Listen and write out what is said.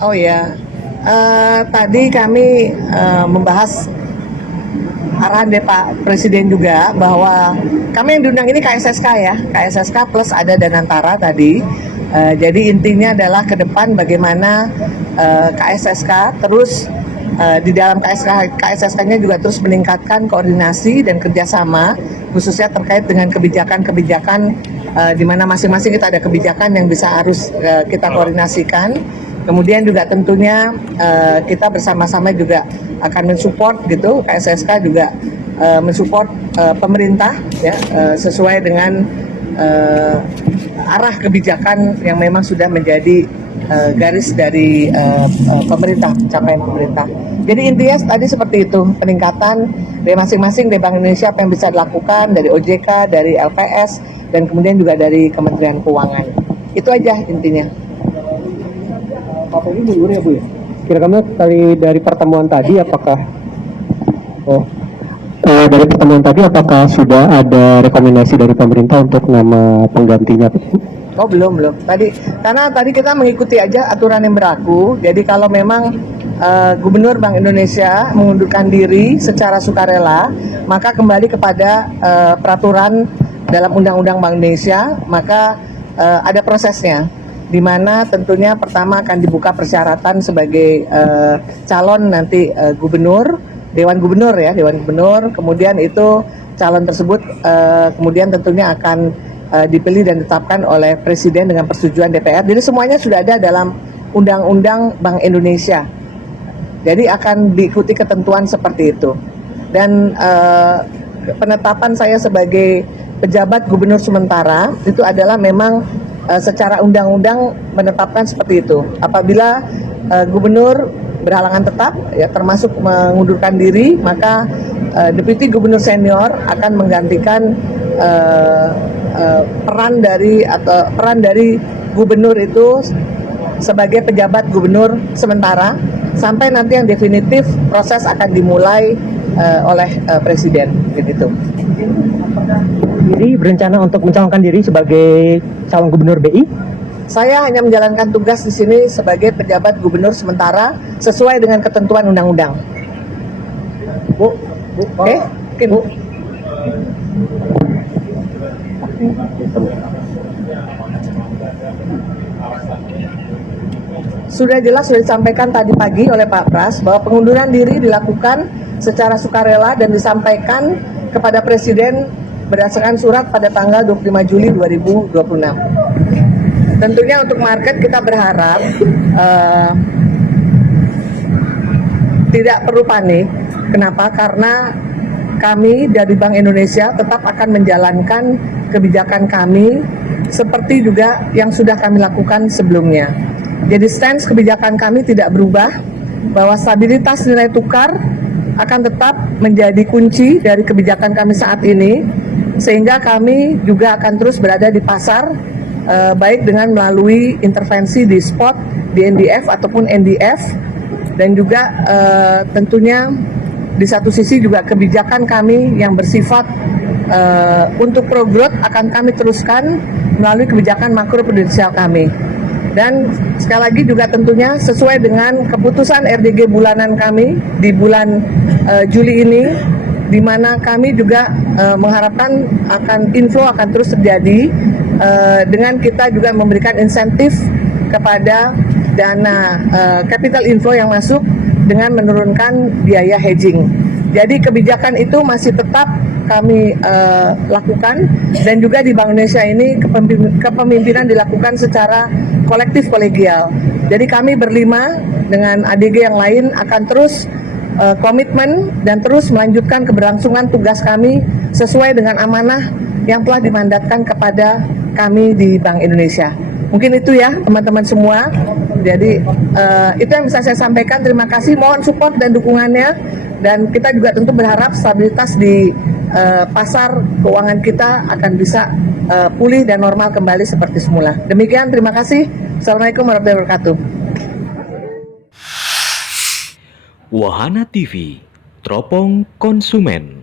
Oh ya, tadi kami membahas arahan dari Pak Presiden juga bahwa kami yang diundang ini KSSK ya, KSSK plus ada Danantara tadi. Jadi intinya adalah ke depan bagaimana KSSK terus di dalam KSSK-nya juga terus meningkatkan koordinasi dan kerjasama khususnya terkait dengan kebijakan-kebijakan di mana masing-masing kita ada kebijakan yang bisa harus kita koordinasikan. Kemudian juga tentunya kita bersama-sama juga akan mensupport gitu, KSSK juga mensupport pemerintah ya sesuai dengan arah kebijakan yang memang sudah menjadi garis dari pemerintah, capaian pemerintah. Jadi intinya tadi seperti itu, peningkatan dari masing-masing dari Bank Indonesia apa yang bisa dilakukan dari OJK, dari LPS, dan kemudian juga dari Kementerian Keuangan. Itu aja intinya. Pak ini mundur ya Bu ya? Kira-kira dari pertemuan tadi apakah dari pertemuan tadi apakah sudah ada rekomendasi dari pemerintah untuk nama penggantinya? Oh belum. Karena tadi kita mengikuti aja aturan yang berlaku. Jadi kalau memang Gubernur Bank Indonesia mengundurkan diri secara sukarela, maka kembali kepada peraturan dalam Undang-Undang Bank Indonesia, maka ada prosesnya. Di mana tentunya pertama akan dibuka persyaratan sebagai calon nanti gubernur, Dewan Gubernur, kemudian itu calon tersebut kemudian tentunya akan dipilih dan ditetapkan oleh Presiden dengan persetujuan DPR. Jadi semuanya sudah ada dalam Undang-Undang Bank Indonesia. Jadi akan diikuti ketentuan seperti itu. Dan penetapan saya sebagai pejabat gubernur sementara itu adalah memang secara undang-undang menetapkan seperti itu. Apabila gubernur berhalangan tetap, ya termasuk mengundurkan diri, maka deputi gubernur senior akan menggantikan peran dari gubernur itu sebagai pejabat gubernur sementara sampai nanti yang definitif proses akan dimulai oleh Presiden, begitu. Diri berencana untuk mencalonkan diri sebagai calon gubernur BI? Saya hanya menjalankan tugas di sini sebagai pejabat gubernur sementara sesuai dengan ketentuan undang-undang. Oke? Bu. Sudah jelas sudah disampaikan tadi pagi oleh Pak Pras bahwa pengunduran diri dilakukan secara sukarela dan disampaikan kepada Presiden berdasarkan surat pada tanggal 25 Juli 2026. Tentunya untuk market kita berharap tidak perlu panik. Kenapa? Karena kami dari Bank Indonesia tetap akan menjalankan kebijakan kami seperti juga yang sudah kami lakukan sebelumnya. Jadi stance kebijakan kami tidak berubah, bahwa stabilitas nilai tukar akan tetap menjadi kunci dari kebijakan kami saat ini, sehingga kami juga akan terus berada di pasar, baik dengan melalui intervensi di spot, di NDF ataupun NDF, dan juga tentunya di satu sisi juga kebijakan kami yang bersifat untuk pro growth akan kami teruskan melalui kebijakan makro prudensial kami. Dan sekali lagi juga tentunya sesuai dengan keputusan RDG bulanan kami di bulan Juli ini, di mana kami juga mengharapkan akan inflow akan terus terjadi dengan kita juga memberikan insentif kepada dana capital inflow yang masuk dengan menurunkan biaya hedging. Jadi kebijakan itu masih tetap kami lakukan, dan juga di Bank Indonesia ini kepemimpinan dilakukan secara kolektif kolegial. Jadi kami berlima dengan ADG yang lain akan terus komitmen dan terus melanjutkan keberlangsungan tugas kami sesuai dengan amanah yang telah dimandatkan kepada kami di Bank Indonesia. Mungkin itu ya teman-teman semua. Jadi itu yang bisa saya sampaikan. Terima kasih, mohon support dan dukungannya, dan kita juga tentu berharap stabilitas di pasar keuangan kita akan bisa pulih dan normal kembali seperti semula. Demikian, terima kasih. Assalamualaikum warahmatullahi wabarakatuh. Wahana TV, teropong konsumen.